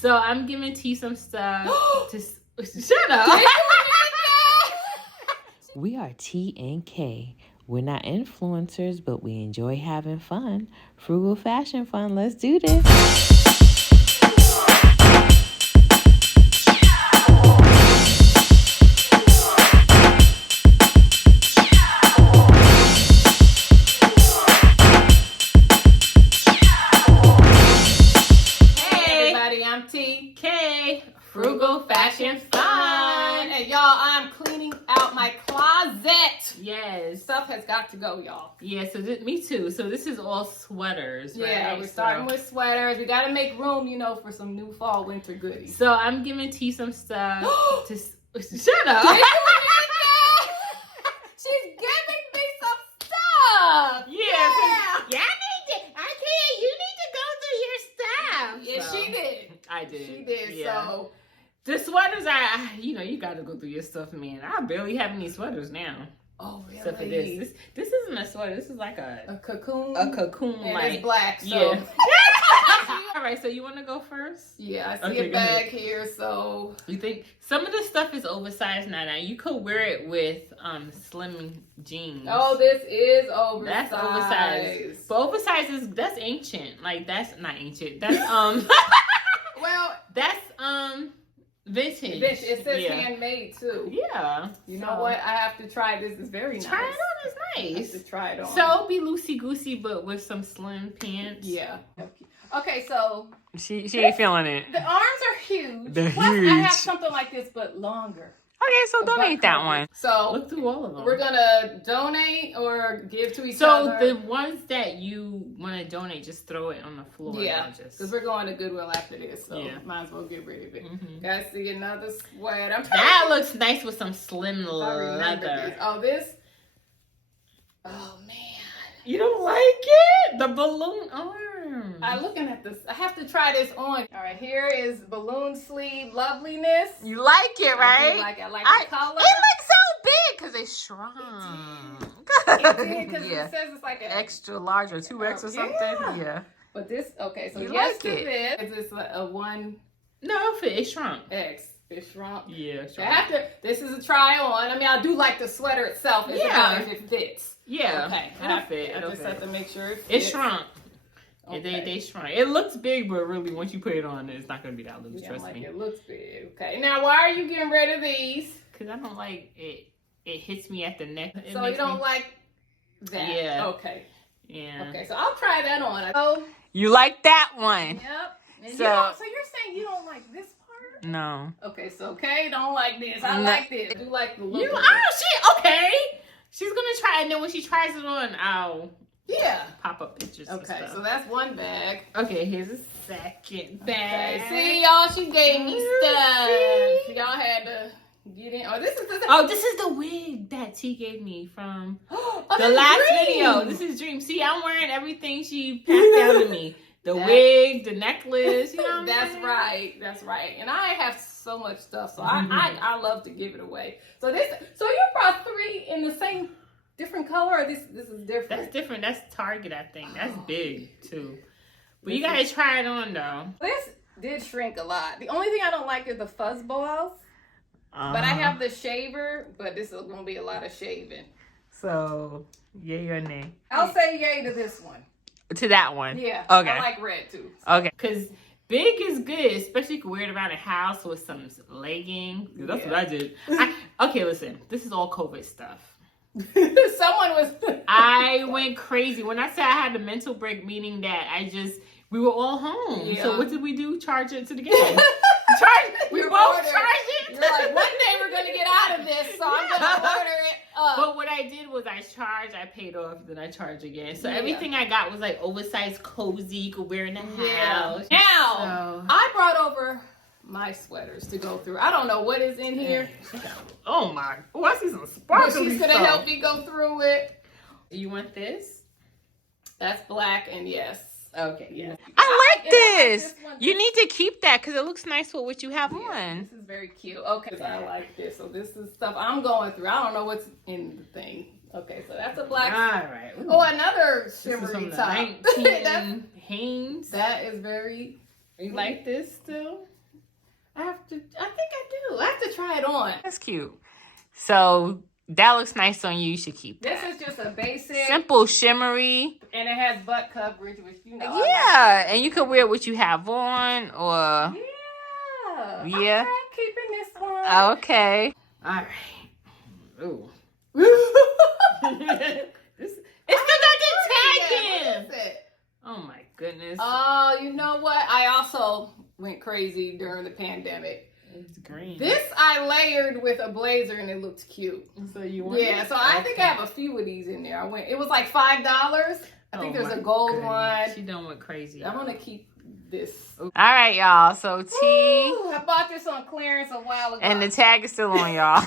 So I'm giving T some stuff. Shut up. We are T and K. We're not influencers, but we enjoy having fun. Frugal fashion fun. Let's do this. TK, Frugal Fashion Fun. And y'all, I'm cleaning out my closet. Yes. Stuff has got to go, y'all. Yeah, so me too. So this is all sweaters, right? Yeah, we're starting with sweaters. We got to make room, for some new fall, winter goodies. So I'm giving T some stuff. Shut up. She's giving me some stuff. Yeah. You need to go through your stuff. Yeah, so. She did. I did. She did. Yeah. So the sweaters are, you got to go through your stuff, man. I barely have any sweaters now. Oh, really? Except for this. This isn't a sweater. This is like a cocoon. A cocoon, and like it's black. So. Yeah. All right. So you want to go first? Yeah, I see a bag here. So you think some of the stuff is oversized now? Now you could wear it with slim jeans. Oh, this is oversized. That's oversized. But oversized that's ancient. Like that's not ancient. That's well, that's vintage. It says handmade too. Yeah. You know what? I have to try this. It's very nice. Try it on. It's nice. I have to try it on. So be loosey goosey, but with some slim pants. Yeah. Okay, so she ain't feeling it. The arms are huge. They're Plus, huge. I have something like this, but longer. Okay, so donate that one. So look through all of them. We're gonna donate or give to each other. So the ones that you want to donate, just throw it on the floor. Yeah, because we're going to Goodwill after this, so might as well get rid of it. Mm-hmm. Guys, see another sweater. That looks nice with some slim leather. Oh man, you don't like it? The balloon arm. I'm looking at this. I have to try this on. All right, here is balloon sleeve loveliness. You like it, right? I like the color. It looks so big because it shrunk. It did because it says it's like an extra large or 2X or something. Yeah. But this, okay, so you yes like to it. this. Is this a 1? No, it shrunk. X. It shrunk. Yeah, it shrunk. This is a try on. I mean, I do like the sweater itself. It's about if it fits. Yeah. Okay. It'll fit. I just have to make sure it It fits. shrunk. Okay. They shrunk. It looks big, but really, once you put it on, it's not going to be that loose. Trust me. It looks big. Okay. Now, why are you getting rid of these? Because I don't like it. It hits me at the neck. So you don't like that? Yeah. Okay. Yeah. Okay. So I'll try that on. Oh. You like that one? Yep. And so you're saying you don't like this part? No. Okay. So Kay don't like this. I like this. I do like the look. Okay. She's gonna try, and then when she tries it on, I'll pop up pictures. Okay, so that's one bag. Okay, here's a second bag. Okay, see, y'all, she gave me stuff. Y'all had to get in. Oh, this is the wig that T gave me from the last video. This is Dream. See, I'm wearing everything she passed down to me. The wig, the necklace. You know what That's right. That's right. And I have so much stuff, so I love to give it away. So you brought 3 in the same different color, or this is different? That's different. That's Target, I think. That's big too. But you gotta try it on though. This did shrink a lot. The only thing I don't like is the fuzz balls. But I have the shaver, but this is gonna be a lot of shaving. So yay or nay? I'll say yay to this one. To that one. Yeah. Okay. I like red too. Okay. Because big is good, especially if you wear it around the house with some leggings. That's what I did. Okay, listen. This is all COVID stuff. I went crazy. When I said I had a mental break, meaning that we were all home. Yeah. So what did we do? Charge it to the game. We both charged it. You're like, one day we're going to get out of this, so I'm going to order it up. But what I did was I paid off, then I charged again. So everything I got was like oversized, cozy, you could wear in the house. Now, I brought over my sweaters to go through. I don't know what is in here. Oh my. Oh, I see some sparkly She's going to help me go through it. You want this? That's black, and yes. Okay, yeah. I like this. You need to keep that because it looks nice with what you have on. This is very cute. Okay, I like this. So this is stuff I'm going through. I don't know what's in the thing. Okay, so that's a black. All right. Oh, another shimmery top. Hanes. That is very You like this still? I think I do. I have to try it on. That's cute. So that looks nice on you. You should keep that. This is just a basic. Simple, shimmery. And it has butt coverage, which you know. Yeah, and you can wear what you have on or... Yeah. Yeah. Okay, keeping this one. Okay. All right. Ooh. It's still got the tag in. What is it? Oh my goodness. Oh, you know what? I also went crazy during the pandemic. It's green. This I layered with a blazer and it looked cute. So you want so I think I have a few of these in there. It was like $5. I think there's a gold one. She done went crazy. I want to keep this. All right, y'all. So T. Ooh, I bought this on clearance a while ago. And the tag is still on, y'all.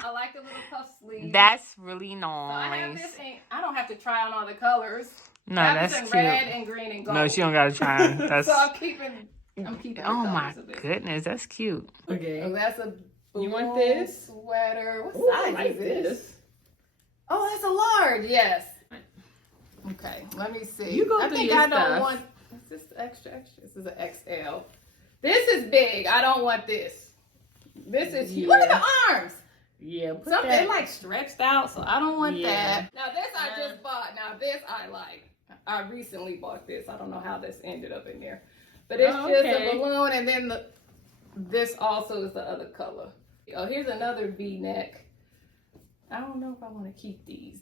I like the little puff sleeve. That's really nice. So I have this. I don't have to try on all the colors. No, that's cute. Red and green and gold. No, she don't gotta try on. That's... So I'm keeping. Oh my goodness, that's cute. Okay. So that's a. You want this sweater? What Ooh, size I like is this? Oh, that's a large. Yes. Okay. Let me see. You go through your stuff. Don't want. Is this extra? This is an XL. This is big. I don't want this. This is huge. Look at the arms. Yeah, something like stretched out, so I don't want that. Now this I just bought. Now this I like. I recently bought this. I don't know how this ended up in there, but it's just a balloon, and then this also is the other color. Oh, here's another V-neck. I don't know if I want to keep these.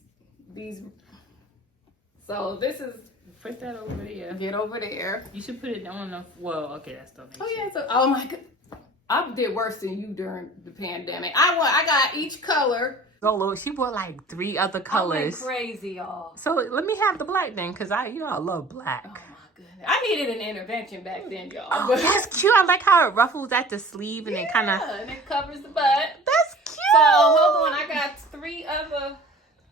So this is. Put that over there. Get over there. You should put it on the. Well, okay, that's donation. Oh yeah. So oh my god. I did worse than you during the pandemic. I got each color. Oh Lord, she bought like 3 other colors. I went crazy, y'all. So let me have the black then, cause I love black. Oh my goodness, I needed an intervention back then, y'all. Oh, that's cute. I like how it ruffles at the sleeve and it kind of. And it covers the butt. That's cute. So hold on, I got 3 other.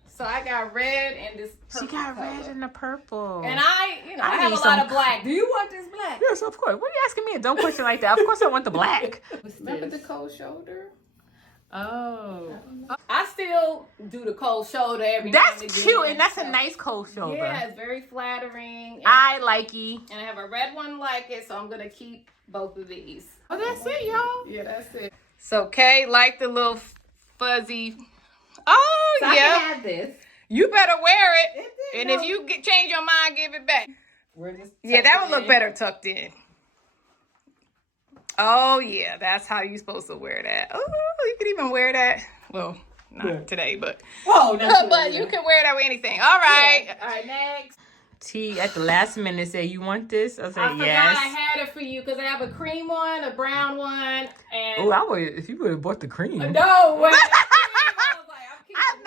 So I got red and this purple. She got color. red and the purple. And I have a lot of black. Do you want this black? Yes, of course. What are you asking me a dumb question like that? Of course I want the black. Remember the cold shoulder? Oh. I still do the cold shoulder every That's now and cute, again, and that's a nice cold shoulder. Yeah, it's very flattering. I like it. And I have a red one like it, so I'm going to keep both of these. Oh, that's it, y'all. Yeah, that's it. So Kay liked the little fuzzy. Oh, so yeah. I can have this. You better wear it. And if you change your mind, give it back. Yeah, that would look better tucked in. Oh, yeah. That's how you're supposed to wear that. Oh, you could even wear that. Well, not today, but. Whoa, but you can wear that with anything. All right. Yeah. All right, next. T at the last minute said, you want this? I said, I forgot yes. I had it for you because I have a cream one, a brown one, and. Oh, if you would have bought the cream. No, wait.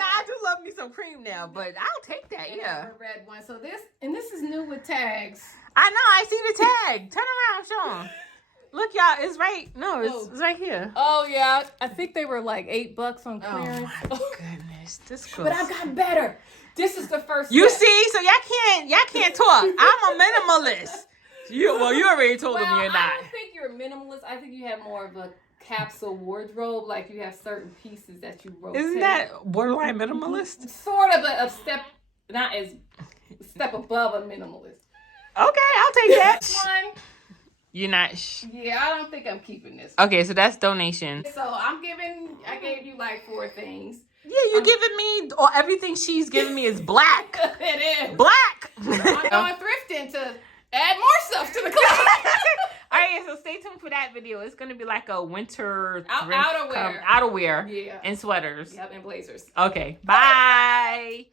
I do love me some cream now, but I'll take that, yeah. A red one. So this is new with tags. I know, I see the tag. Turn around, show 'em. Look, y'all, it's right. No, it's right here. Oh yeah, I think they were like $8 on clearance. Oh my goodness, this goes. But I've gotten better. This is the first. You step. see, so y'all can't talk. I'm a minimalist. You already told them you're not. I don't think you're a minimalist. I think you have more of a capsule wardrobe, like you have certain pieces that you rotate. Isn't that borderline minimalist? Sort of a step, not as step above a minimalist. Okay, I'll take that. One. You're not. Yeah, I don't think I'm keeping this. Okay, so that's donation. So I gave you like 4 things. Yeah, you're giving me, or everything she's giving me is black. It is. Black. So I'm going thrifting to add more stuff to the closet. All right, so stay tuned for that video. It's going to be like a winter outerwear. Outerwear. Yeah. And sweaters. Yep, and blazers. Okay, bye.